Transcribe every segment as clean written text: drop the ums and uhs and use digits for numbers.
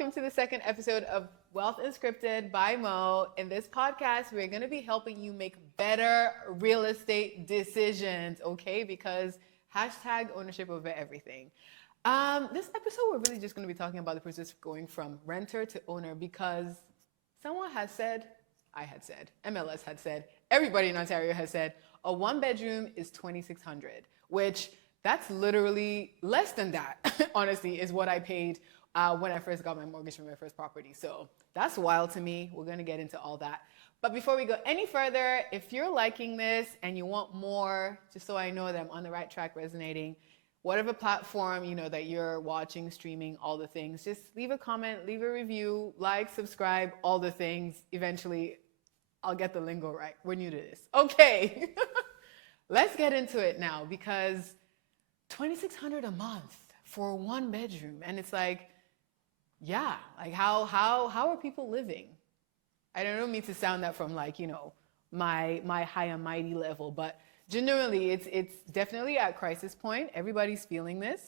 welcome to the second episode of Wealth Unscripted by Mo. In this podcast, we're going to be helping you make better real estate decisions, okay? Because hashtag ownership over everything. This episode, we're really just going to be talking about the process going from renter to owner because someone has said, I had said, MLS had said, everybody in Ontario has said, a one-bedroom is $2,600, which that's literally less than that, honestly, is what I paid when I first got my mortgage for my first property. So that's wild to me. We're going to get into all that. But before we go any further, if you're liking this and you want more, just so I know that I'm on the right track, resonating, whatever platform, you know, that you're watching, streaming, all the things, just leave a comment, leave a review, like, subscribe, all the things. Eventually, I'll get the lingo right. We're new to this. Okay. Let's get into it now because $2,600 a month for one bedroom. And it's like, yeah, like how are people living? I don't mean to sound that from like, you know, my high and mighty level, but genuinely it's definitely at crisis point. Everybody's feeling this.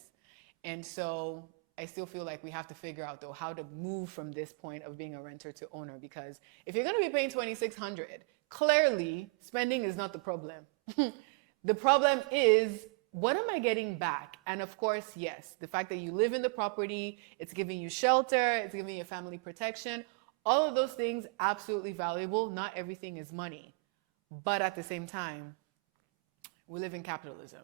And so I still feel like we have to figure out though how to move from this point of being a renter to owner, because if you're going to be paying $2,600, clearly spending is not the problem. The problem is, what am I getting back? And of course, yes, the fact that you live in the property, it's giving you shelter, it's giving you family protection, all of those things absolutely valuable. Not everything is money. But at the same time, we live in capitalism,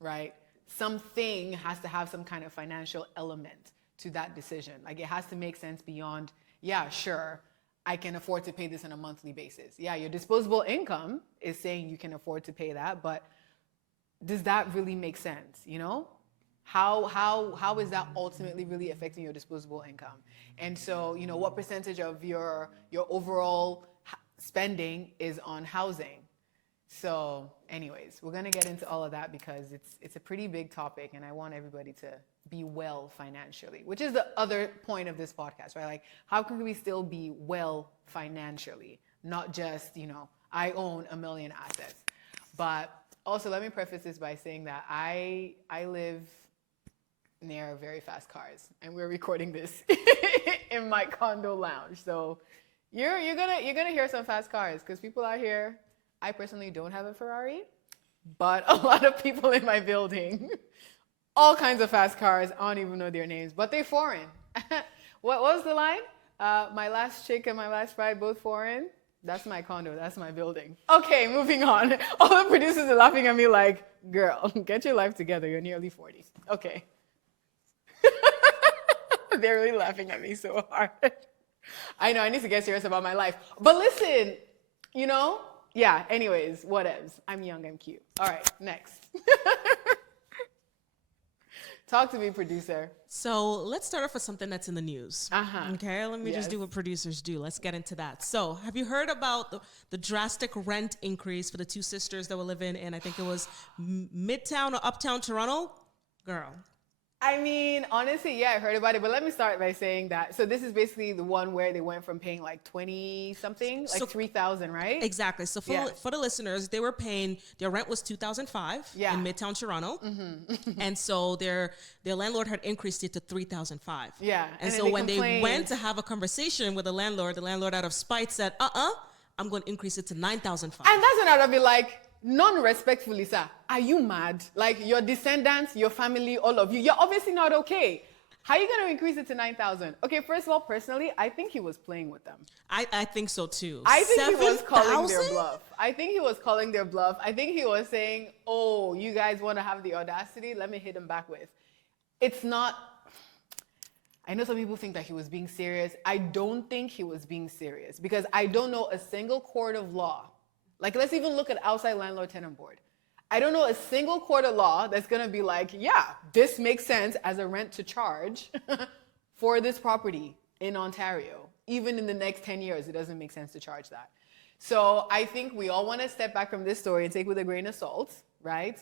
right? Something has to have some kind of financial element to that decision. Like it has to make sense beyond, yeah, sure, I can afford to pay this on a monthly basis. Yeah, your disposable income is saying you can afford to pay that, but does that really make sense? You know, how is that ultimately really affecting your disposable income? And so, you know, what percentage of your overall spending is on housing? So anyways, we're going to get into all of that because it's a pretty big topic and I want everybody to be well financially, which is the other point of this podcast, right? Like, how can we still be well financially? Not just, you know, I own $1 million assets. But also, let me preface this by saying that I live near very fast cars and we're recording this in my condo lounge. So you're gonna hear some fast cars because people out here. I personally don't have a Ferrari, but a lot of people in my building, all kinds of fast cars. I don't even know their names, but they're foreign. What was the line? My last chick and my last bride, both foreign. That's my condo. That's my building. Okay, moving on. All the producers are laughing at me like, girl, get your life together. You're nearly 40. Okay. They're really laughing at me so hard. I know, I need to get serious about my life. But listen, you know, yeah, anyways, whatevs. I'm young, I'm cute. All right, next. Talk to me, producer. So let's start off with something that's in the news. Okay, let me just do what producers do. Let's get into that. So have you heard about the drastic rent increase for the two sisters that were living in, I think it was Midtown or Uptown Toronto? Girl. I mean, honestly, yeah, I heard about it, but let me start by saying that. So this is basically the one where they went from paying like 20 something, like 3,000, right? Exactly. So for the listeners, they were paying, their rent was $2,500 in Midtown Toronto. Mm-hmm. And so their landlord had increased it to $3,500. Yeah. And so when they went to have a conversation with the landlord out of spite said, I'm going to increase it to $9,500. And that's when I'd be like, non-respectfully, sir, are you mad? Like your descendants, your family, all of you, you're obviously not okay. How are you going to increase it to 9,000? Okay, first of all, personally, I think he was playing with them. I think so too. I think he was calling their bluff. I think he was calling their bluff. I think he was saying, oh, you guys want to have the audacity? Let me hit him back with. It's not, I know some people think that he was being serious. I don't think he was being serious because I don't know a single court of law. Like, let's even look at outside landlord-tenant board. I don't know a single court of law that's going to be like, yeah, this makes sense as a rent to charge for this property in Ontario. Even in the next 10 years, it doesn't make sense to charge that. So I think we all want to step back from this story and take it with a grain of salt, right?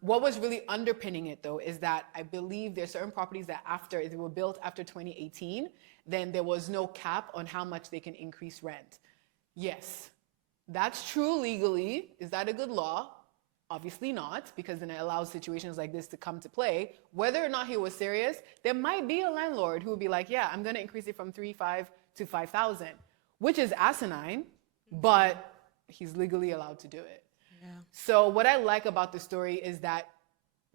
What was really underpinning it, though, is that I believe there's certain properties that after, if they were built after 2018, then there was no cap on how much they can increase rent. Yes. That's true legally. Is that a good law? Obviously not, because then it allows situations like this to come to play. Whether or not he was serious, there might be a landlord who would be like, yeah, I'm going to increase it from 3,500 to 5,000, which is asinine, but he's legally allowed to do it. Yeah. So what I like about the story is that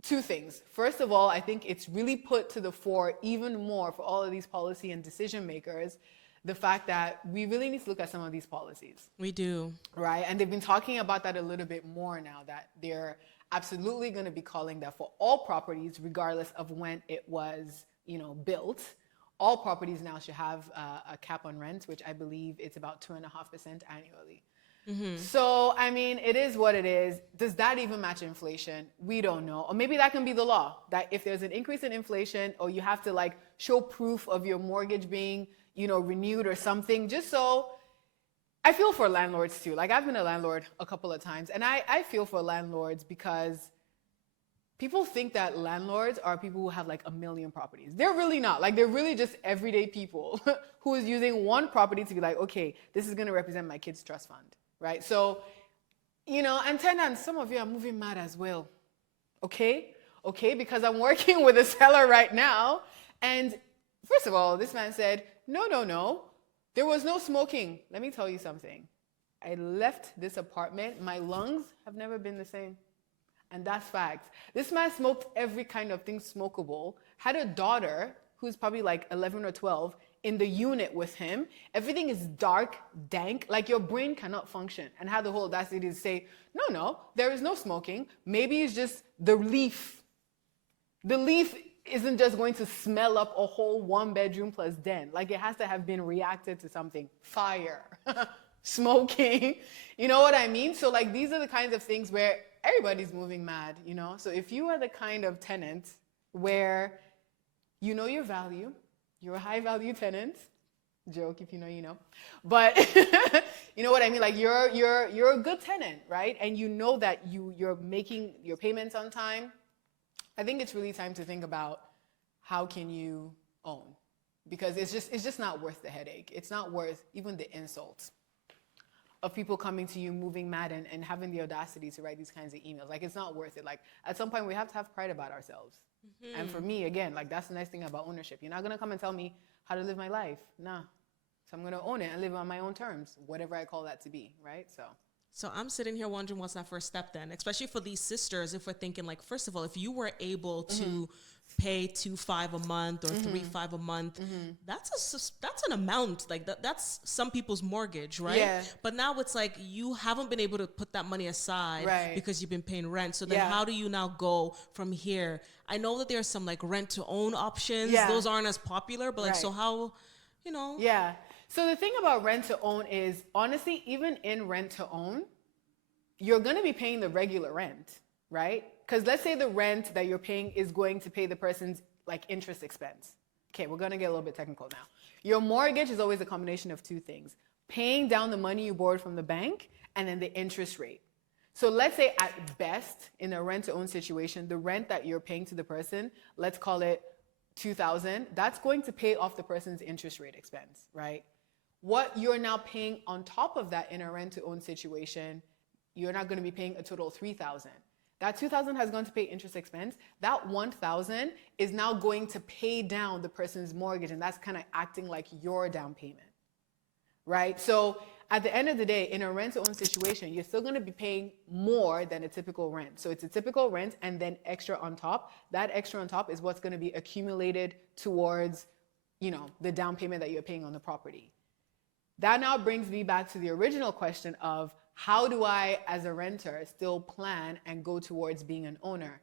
two things. First of all, I think it's really put to the fore even more for all of these policy and decision makers, the fact that we really need to look at some of these policies. We do. Right? And they've been talking about that a little bit more now, that they're absolutely going to be calling that for all properties, regardless of when it was, built. All properties now should have a cap on rent, which I believe it's about 2.5% annually. Mm-hmm. So, I mean, it is what it is. Does that even match inflation? We don't know. Or maybe that can be the law, that if there's an increase in inflation, or you have to show proof of your mortgage being, renewed or something, just so. I feel for landlords too. I've been a landlord a couple of times, and I feel for landlords because people think that landlords are people who have 1 million properties. They're really not. They're really just everyday people who is using one property to be okay, this is going to represent my kid's trust fund, right? So, and tenants, some of you are moving mad as well, okay? Okay, because I'm working with a seller right now, and first of all, this man said, no, there was no smoking. Let me tell you something. I left this apartment. My lungs have never been the same. And that's facts. This man smoked every kind of thing smokable, had a daughter who's probably 11 or 12 in the unit with him. Everything is dark, dank, your brain cannot function, and had the whole audacity to say, no, there is no smoking. Maybe it's just the leaf. The leaf isn't just going to smell up a whole 1-bedroom plus den. It has to have been reacted to something. Fire, smoking, you know what I mean? So these are the kinds of things where everybody's moving mad, So if you are the kind of tenant where you know your value, you're a high value tenant, joke if you know, you know, but you know what I mean? You're a good tenant, right? And you know that you're making your payments on time. I think it's really time to think about how can you own, because it's just not worth the headache. It's not worth even the insults of people coming to you moving mad and having the audacity to write these kinds of emails. It's not worth it. At some point we have to have pride about ourselves. Mm-hmm. And for me, again, that's the nice thing about ownership. You're not going to come and tell me how to live my life. Nah. So I'm going to own it and live on my own terms, whatever I call that to be, right? So I'm sitting here wondering what's that first step then, especially for these sisters, if we're thinking first of all, if you were able to pay $2,500 a month or $3,500 a month, that's an amount. That's some people's mortgage, right? Yeah. But now it's you haven't been able to put that money aside, right, because you've been paying rent. So then how do you now go from here? I know that there's some rent to own options. Yeah. Those aren't as popular, but so how, Yeah. So the thing about rent to own is, honestly, even in rent to own, you're going to be paying the regular rent, right? Because let's say the rent that you're paying is going to pay the person's interest expense. Okay, we're going to get a little bit technical now. Your mortgage is always a combination of two things: paying down the money you borrowed from the bank and then the interest rate. So let's say at best in a rent to own situation, the rent that you're paying to the person, let's call it $2,000, that's going to pay off the person's interest rate expense, right? What you're now paying on top of that in a rent to own situation, you're not going to be paying a total of $3,000. That $2,000 has gone to pay interest expense. That $1,000 is now going to pay down the person's mortgage, and that's kind of acting like your down payment, right? So at the end of the day, in a rent to own situation, you're still going to be paying more than a typical rent. So it's a typical rent and then extra on top. That extra on top is what's going to be accumulated towards, the down payment that you're paying on the property. That now brings me back to the original question of, how do I, as a renter, still plan and go towards being an owner?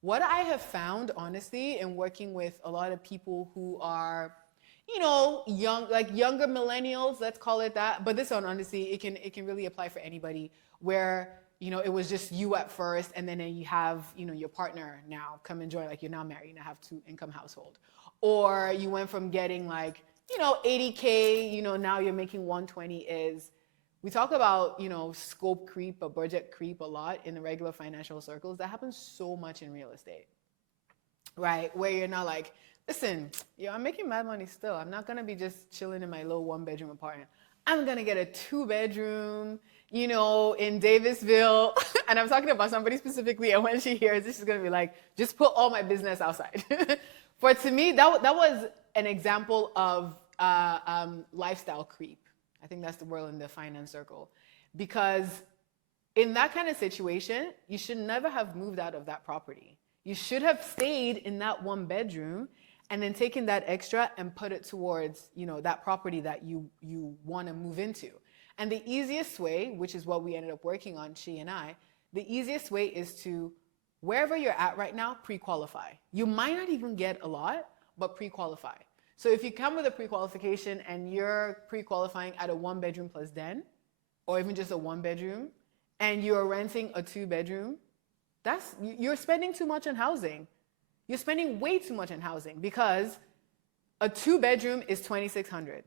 What I have found, honestly, in working with a lot of people who are, younger millennials, let's call it that. But this one, honestly, it can really apply for anybody, where, it was just you at first, and then you have, your partner now come and join, you're now married, you now have 2-income household. Or you went from getting $80K, now you're making 120. We talk about, scope creep or budget creep a lot in the regular financial circles. That happens so much in real estate, right? Where you're not listen, I'm making mad money still. I'm not going to be just chilling in my low 1-bedroom apartment. I'm going to get a 2-bedroom, in Davisville, and I'm talking about somebody specifically, and when she hears this, she's going to be like, just put all my business outside. But to me, that was an example of lifestyle creep. I think that's the word in the finance circle. Because in that kind of situation, you should never have moved out of that property. You should have stayed in that one bedroom and then taken that extra and put it towards, that property that you want to move into. And the easiest way, which is what we ended up working on, she and I, the easiest way is to, wherever you're at right now, pre-qualify. You might not even get a lot, but pre-qualify. So if you come with a pre-qualification and you're pre-qualifying at a 1-bedroom plus den, or even just a 1-bedroom, and you're renting a 2-bedroom, you're spending too much on housing. You're spending way too much on housing because a 2-bedroom is $2,600.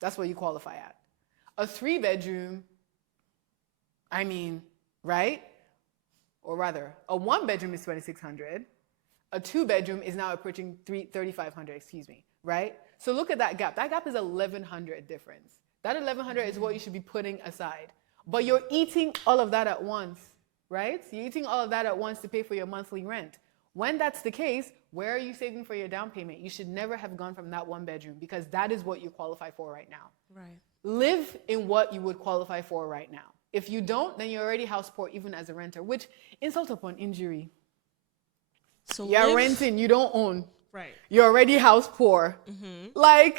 That's what you qualify at. A 3-bedroom, right? Or rather, a 1-bedroom is $2,600. A 2-bedroom is now approaching $3,500, right? So look at that gap. That gap is $1,100 difference. That $1,100 is what you should be putting aside. But you're eating all of that at once, right? You're eating all of that at once to pay for your monthly rent. When that's the case, where are you saving for your down payment? You should never have gone from that 1-bedroom because that is what you qualify for right now. Right. Live in what you would qualify for right now. If you don't, then you're already house poor even as a renter, which insult upon injury. So you're renting, you don't own. Right. You're already house poor. Mm-hmm.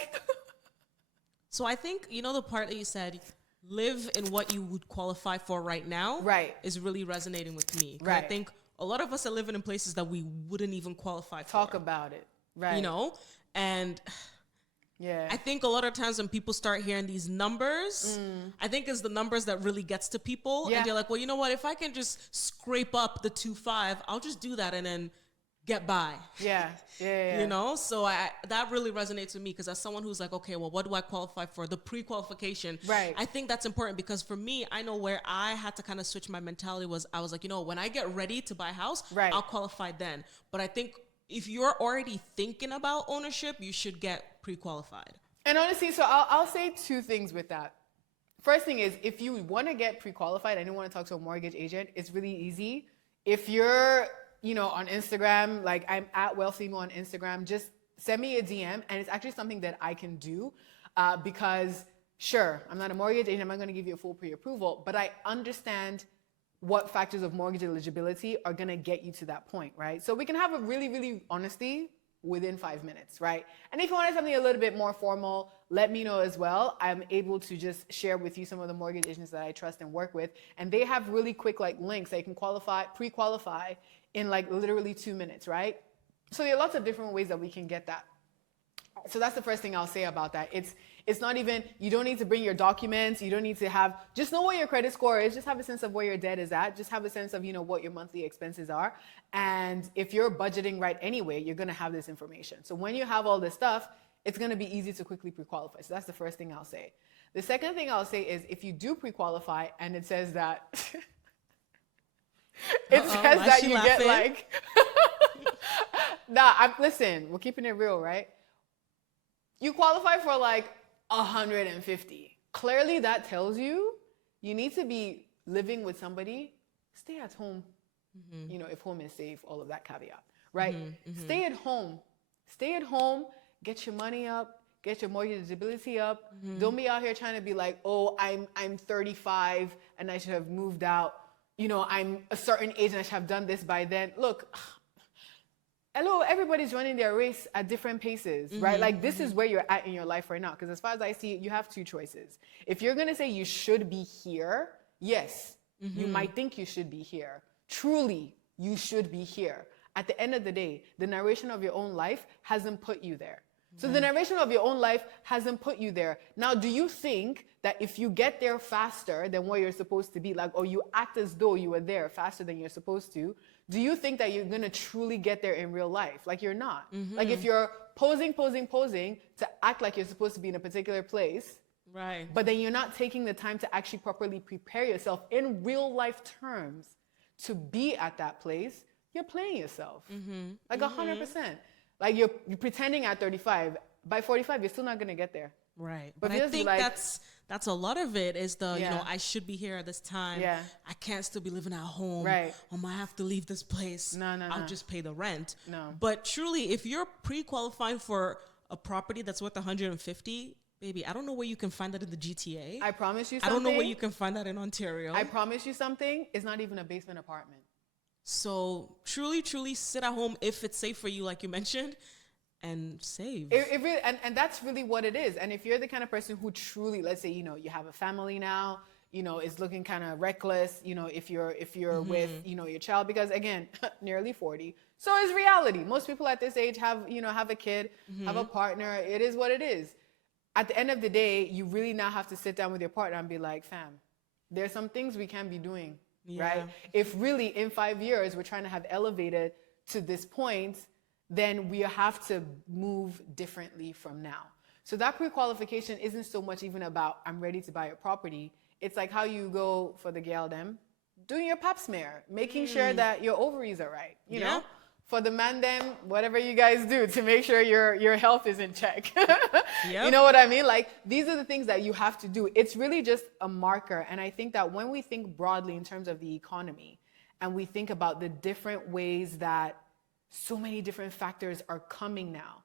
So I think, the part that you said, live in what you would qualify for right now, right, is really resonating with me. Right. I think a lot of us are living in places that we wouldn't even qualify for. Talk about it. Right. And yeah, I think a lot of times when people start hearing these numbers, I think it's the numbers that really gets to people. Yeah. And they're like, well, you know what? If I can just scrape up the 2.5, I'll just do that and then get by. Yeah. So that really resonates with me because as someone who's like, okay, well, what do I qualify for? The pre-qualification. Right. I think that's important because for me, I know where I had to kind of switch my mentality was I was like, when I get ready to buy a house, right, I'll qualify then. But I think if you're already thinking about ownership, you should get pre-qualified. And honestly, so I'll say 2 things with that. First thing is, if you want to get pre-qualified and you want to talk to a mortgage agent, it's really easy. If you're on Instagram, like I'm at Wealthy Moe on Instagram, just send me a DM. And it's actually something that I can do because, sure, I'm not a mortgage agent. I'm not going to give you a full pre-approval, but I understand what factors of mortgage eligibility are going to get you to that point, right? So we can have a really, really honesty within 5 minutes, right? And if you want something a little bit more formal, let me know as well. I'm able to just share with you some of the mortgage agents that I trust and work with. And they have really quick links that you can pre-qualify in literally 2 minutes, right? So there are lots of different ways that we can get that. So that's the first thing I'll say about that. It's not even, you don't need to bring your documents. You don't need to just know what your credit score is. Just have a sense of where your debt is at. Just have a sense of, what your monthly expenses are. And if you're budgeting right anyway, you're going to have this information. So when you have all this stuff, it's going to be easy to quickly pre-qualify. So that's the first thing I'll say. The second thing I'll say is if you do pre-qualify and it says that, that you laughing? Get listen, we're keeping it real, right? You qualify for 150. Clearly that tells you need to be living with somebody. Stay at home. Mm-hmm. If home is safe, all of that caveat, right? Mm-hmm. Mm-hmm. Stay at home, get your money up, get your mortgage eligibility up. Mm-hmm. Don't be out here trying to be like, oh, I'm 35 and I should have moved out. I'm a certain age and I should have done this by then. Look, hello, everybody's running their race at different paces, mm-hmm, right? This is where you're at in your life right now. Because as far as I see it, you have 2 choices. If you're going to say you should be here, yes, mm-hmm, you might think you should be here. Truly, you should be here. At the end of the day, the narration of your own life hasn't put you there. So the narration of your own life hasn't put you there. Now, do you think that if you get there faster than where you're supposed to be, or you act as though you were there faster than you're supposed to, do you think that you're going to truly get there in real life? You're not. Mm-hmm. If you're posing to act like you're supposed to be in a particular place, right, but then you're not taking the time to actually properly prepare yourself in real life terms to be at that place, you're playing yourself. Mm-hmm. 100%. You're pretending at 35. By 45, you're still not going to get there. Right. But I think that's a lot of it is the, Yeah. I should be here at this time. Yeah. I can't still be living at home. Right. I might have to leave this place. No. I'll just pay the rent. No. But truly, if you're pre-qualifying for a property that's worth 150, baby, I don't know where you can find that in the GTA. I promise you something. I don't know where you can find that in Ontario. I promise you something. It's not even a basement apartment. So truly sit at home if it's safe for you, like you mentioned, and save. It really, and that's really what it is. And if you're the kind of person who truly, let's say, you have a family now, is looking kind of reckless, if you're with, your child, because again, nearly 40. So is reality. Most people at this age have a kid, have a partner. It is what it is. At the end of the day, you really now have to sit down with your partner and be like, fam, there's some things we can be doing, right? If really in 5 years we're trying to have elevated to this point, then we have to move differently from now. So that pre-qualification isn't so much even about I'm ready to buy a property. It's like how you go for the gal them, doing your pap smear, making sure that your ovaries are right, you know? For the man them, whatever you guys do to make sure your health is in check. You know what I mean? Like, these are the things that you have to do. It's really just a marker. And I think that when we think broadly in terms of the economy, and we think about the different ways that so many different factors are coming now.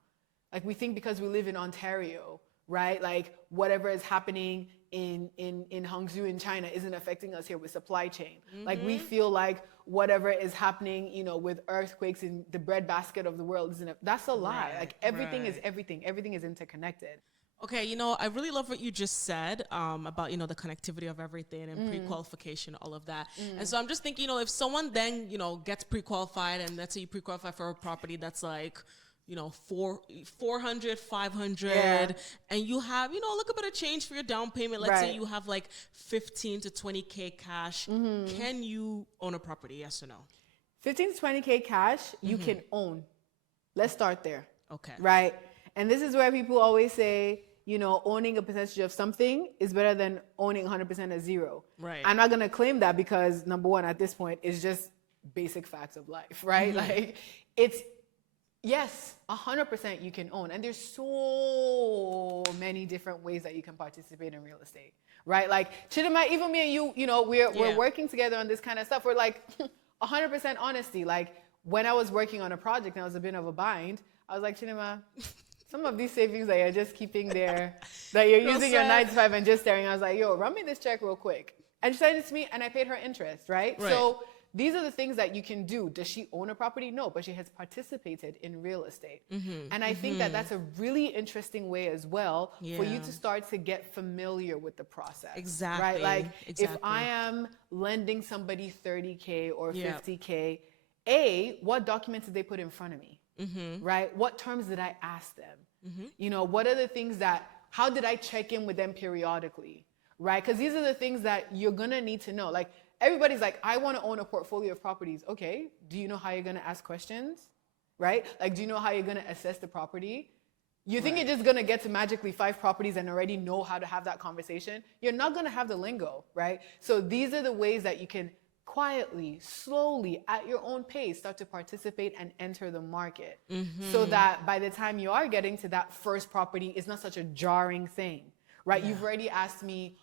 Like, we think because we live in Ontario, right? Like, whatever is happening in Hangzhou in China isn't affecting us here with supply chain. Like, we feel like whatever is happening, with earthquakes in the breadbasket of the world isn't. That's a lie. Like, everything is everything. Everything is interconnected. Okay, I really love what you just said about, the connectivity of everything and pre-qualification, all of that. And so I'm just thinking, if someone then, gets pre-qualified, and let's say you pre-qualify for a property that's like, 400, 500, and you have, look a bit of change for your down payment. Let's say you have like 15 to 20K cash. Can you own a property? Yes or no? 15 to 20K cash, you can own. Let's start there. Okay. Right? And this is where people always say, owning a percentage of something is better than owning 100% of zero. Right. I'm not going to claim that because, number one, at this point, it's just basic facts of life, right? Like, yes, 100% you can own. And there's so many different ways that you can participate in real estate, right? Like, Chidima, even me and you, we're working together on this kind of stuff. We're like, 100% honesty. Like, when I was working on a project and I was a bit of a bind, I was like, Chidima, some of these savings that you're just keeping there, that you're using your 9 to 5 and just staring, I was like, yo, run me this check real quick. And she sent it to me and I paid her interest, right? So these are the things that you can do. Does she own a property? No, but she has participated in real estate. And I think that that's a really interesting way as well for you to start to get familiar with the process. Exactly. Right? Like, if I am lending somebody 30K or 50K, what documents did they put in front of me? Right? What terms did I ask them? What are the things how did I check in with them periodically? Right? Because these are the things that you're going to need to know. Like, everybody's like, I want to own a portfolio of properties. Okay. Do you know how you're going to ask questions? Right? Like, do you know how you're going to assess the property? You think you're just going to get to magically 5 properties and already know how to have that conversation? You're not going to have the lingo, right? So these are the ways that you can quietly, slowly, at your own pace, start to participate and enter the market. So that by the time you are getting to that first property, it's not such a jarring thing, right? You've already asked me,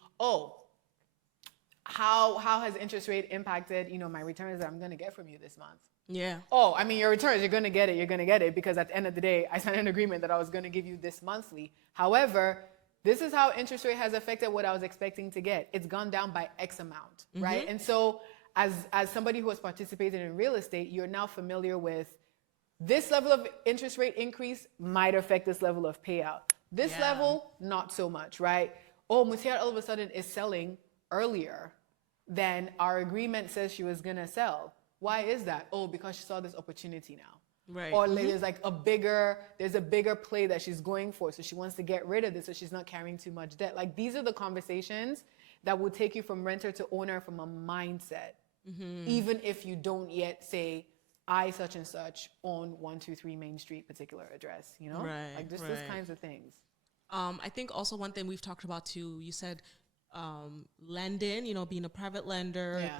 how has interest rate impacted, my returns that I'm going to get from you this month? Your returns, you're going to get it because at the end of the day, I signed an agreement that I was going to give you this monthly. However, this is how interest rate has affected what I was expecting to get. It's gone down by X amount, right? And so as somebody who has participated in real estate, you're now familiar with this level of interest rate increase might affect this level of payout. This level, not so much, right? Mutiara all of a sudden is selling earlier than our agreement says she was going to sell. Why is that? Because she saw this opportunity now. Right. Or there's like a bigger play that she's going for. So she wants to get rid of this so she's not carrying too much debt. Like, these are the conversations that will take you from renter to owner from a mindset. Even if you don't yet say, I such and such own 123 Main Street, particular address, Right. Like, just those kinds of things. I think also one thing we've talked about too, you said lending, being a private lender,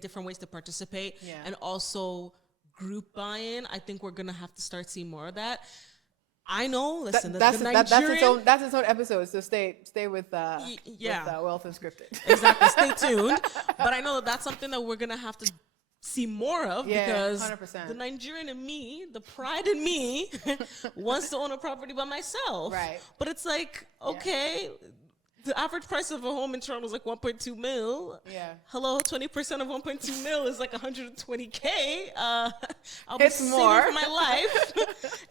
different ways to participate, and also group buy-in. I think we're going to have to start seeing more of that. I know. Listen, that's the Nigerian, that's its own episode. So stay with Wealth Unscripted. Exactly. Stay tuned. But I know that's something that we're gonna have to see more of because 100%. the Nigerian in me, the pride in me, wants to own a property by myself. Right. But it's like, okay, the average price of a home in Toronto is like 1.2 mil. Yeah. Hello, 20% of 1.2 mil is like 120K. I'll be It's saving more for my life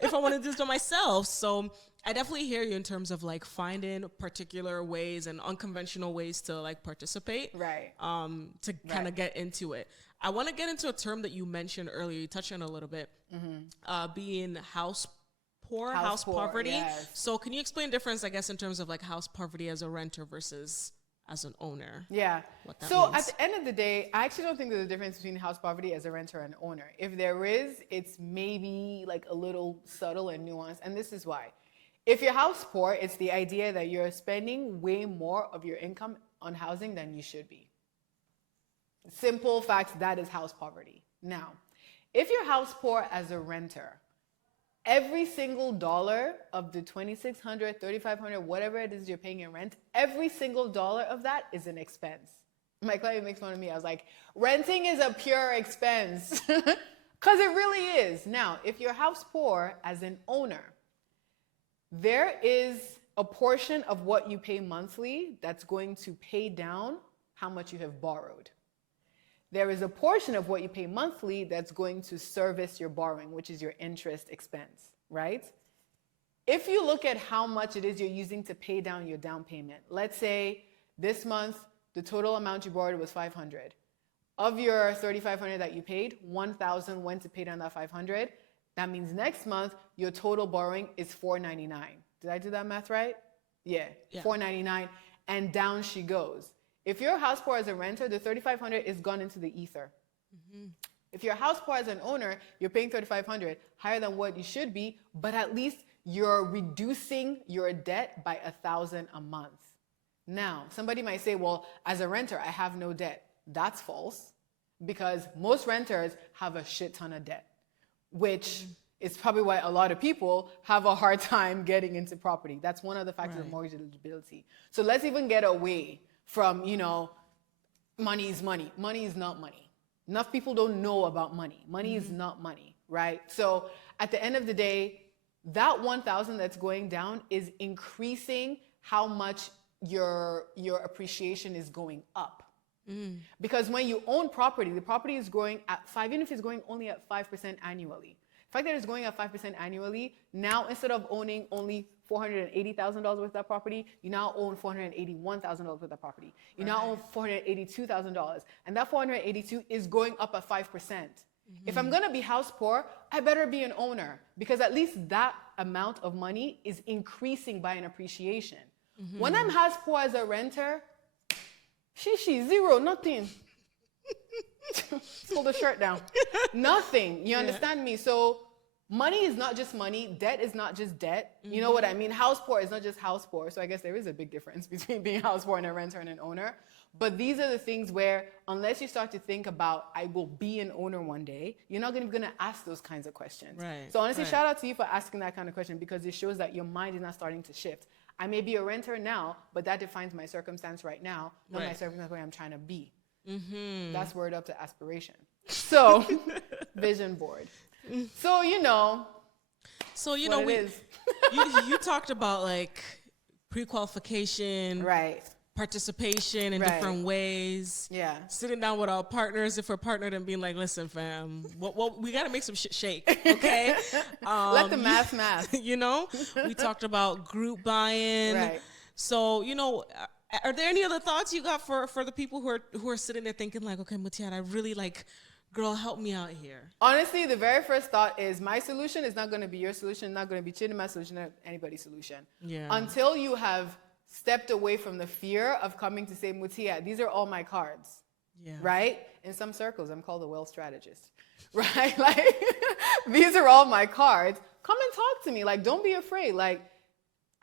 if I want to do this by myself. So I definitely hear you in terms of like finding particular ways and unconventional ways to like participate. Right. To kind of get into it. I want to get into a term that you mentioned earlier. You touched on it a little bit, being house poverty. Yes. So can you explain the difference, I guess, in terms of like house poverty as a renter versus as an owner? Yeah. What that So means. at the end of the day, I actually don't think there's a difference between house poverty as a renter and owner. If there is, it's maybe like a little subtle and nuanced. And this is why. If you're house poor, it's the idea that you're spending way more of your income on housing than you should be. Simple facts, that is house poverty. Now, if you're house poor as a renter, every single dollar of the $2,600, $3,500, whatever it is you're paying in rent, every single dollar of that is an expense. My client makes fun of me. I was like, renting is a pure expense. Because it really is. Now, if you're house poor as an owner, there is a portion of what you pay monthly that's going to pay down how much you have borrowed. There is a portion of what you pay monthly that's going to service your borrowing, which is your interest expense, right? If you look at how much it is you're using to pay down your down payment, let's say this month, the total amount you borrowed was $500. Of your $3,500 that you paid, $1,000 went to pay down that $500. That means next month, your total borrowing is $499. Did I do that math right? Yeah. $499, and down she goes. If you're house poor as a renter, the $3,500 is gone into the ether. If you're house poor as an owner, you're paying $3,500, higher than what you should be, but at least you're reducing your debt by $1,000 a month. Now, somebody might say, well, as a renter, I have no debt. That's false, because most renters have a shit ton of debt, which is probably why a lot of people have a hard time getting into property. That's one of the factors of mortgage eligibility. So let's even get away from, money is money. Money is not money. Enough people don't know about money. Money is not money, right? So at the end of the day, that $1,000 that's going down is increasing how much your appreciation is going up. Because when you own property, the property is growing at 5%, even if it's growing only at 5% annually. The fact that it's going at 5% annually, now instead of owning only $480,000 worth of that property, you now own $481,000 worth of that property. You now own $482,000. And that $482 is going up at 5%. If I'm going to be house poor, I better be an owner, because at least that amount of money is increasing by an appreciation. When I'm house poor as a renter, zero, nothing. Pull the shirt down. Nothing. You understand me? So money is not just money. Debt is not just debt. You know what I mean? House poor is not just house poor. So I guess there is a big difference between being house poor and a renter and an owner. But these are the things where, unless you start to think about, I will be an owner one day, you're not going to ask those kinds of questions. So honestly, shout out to you for asking that kind of question, because it shows that your mind is not starting to shift. I may be a renter now, but that defines my circumstance right now, not my circumstance where I'm trying to be. That's word up to aspiration. So, vision board. So, you know, you talked about like pre-qualification, participation in different ways. Sitting down with our partners, if we're partnered, and being like, listen, fam, we got to make some shit shake, okay? Let the math. We talked about group buy-in. So, are there any other thoughts you got for the people who are sitting there thinking like, okay, Mutiara, I really like, girl, help me out here? Honestly, the very first thought is my solution is not going to be your solution, not going to be Chidima's solution, or anybody's solution. Until you have stepped away from the fear of coming to say, Mutia, these are all my cards, right? In some circles, I'm called a wealth strategist, right? Like, these are all my cards. Come and talk to me. Like, don't be afraid. Like,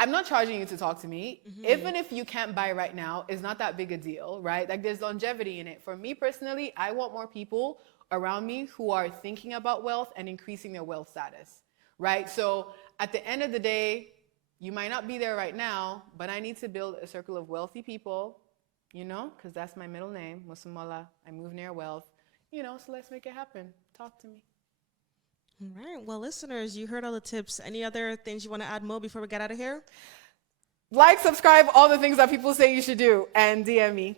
I'm not charging you to talk to me. Even if you can't buy right now, it's not that big a deal, right? Like, there's longevity in it. For me personally, I want more people around me who are thinking about wealth and increasing their wealth status, right? So at the end of the day, you might not be there right now, but I need to build a circle of wealthy people, you know, because that's my middle name, Musumola. I move near wealth, you know, so let's make it happen. Talk to me. All right. Well, listeners, you heard all the tips. Any other things you want to add, Mo, before we get out of here? Like, subscribe, all the things that people say you should do, and DM me.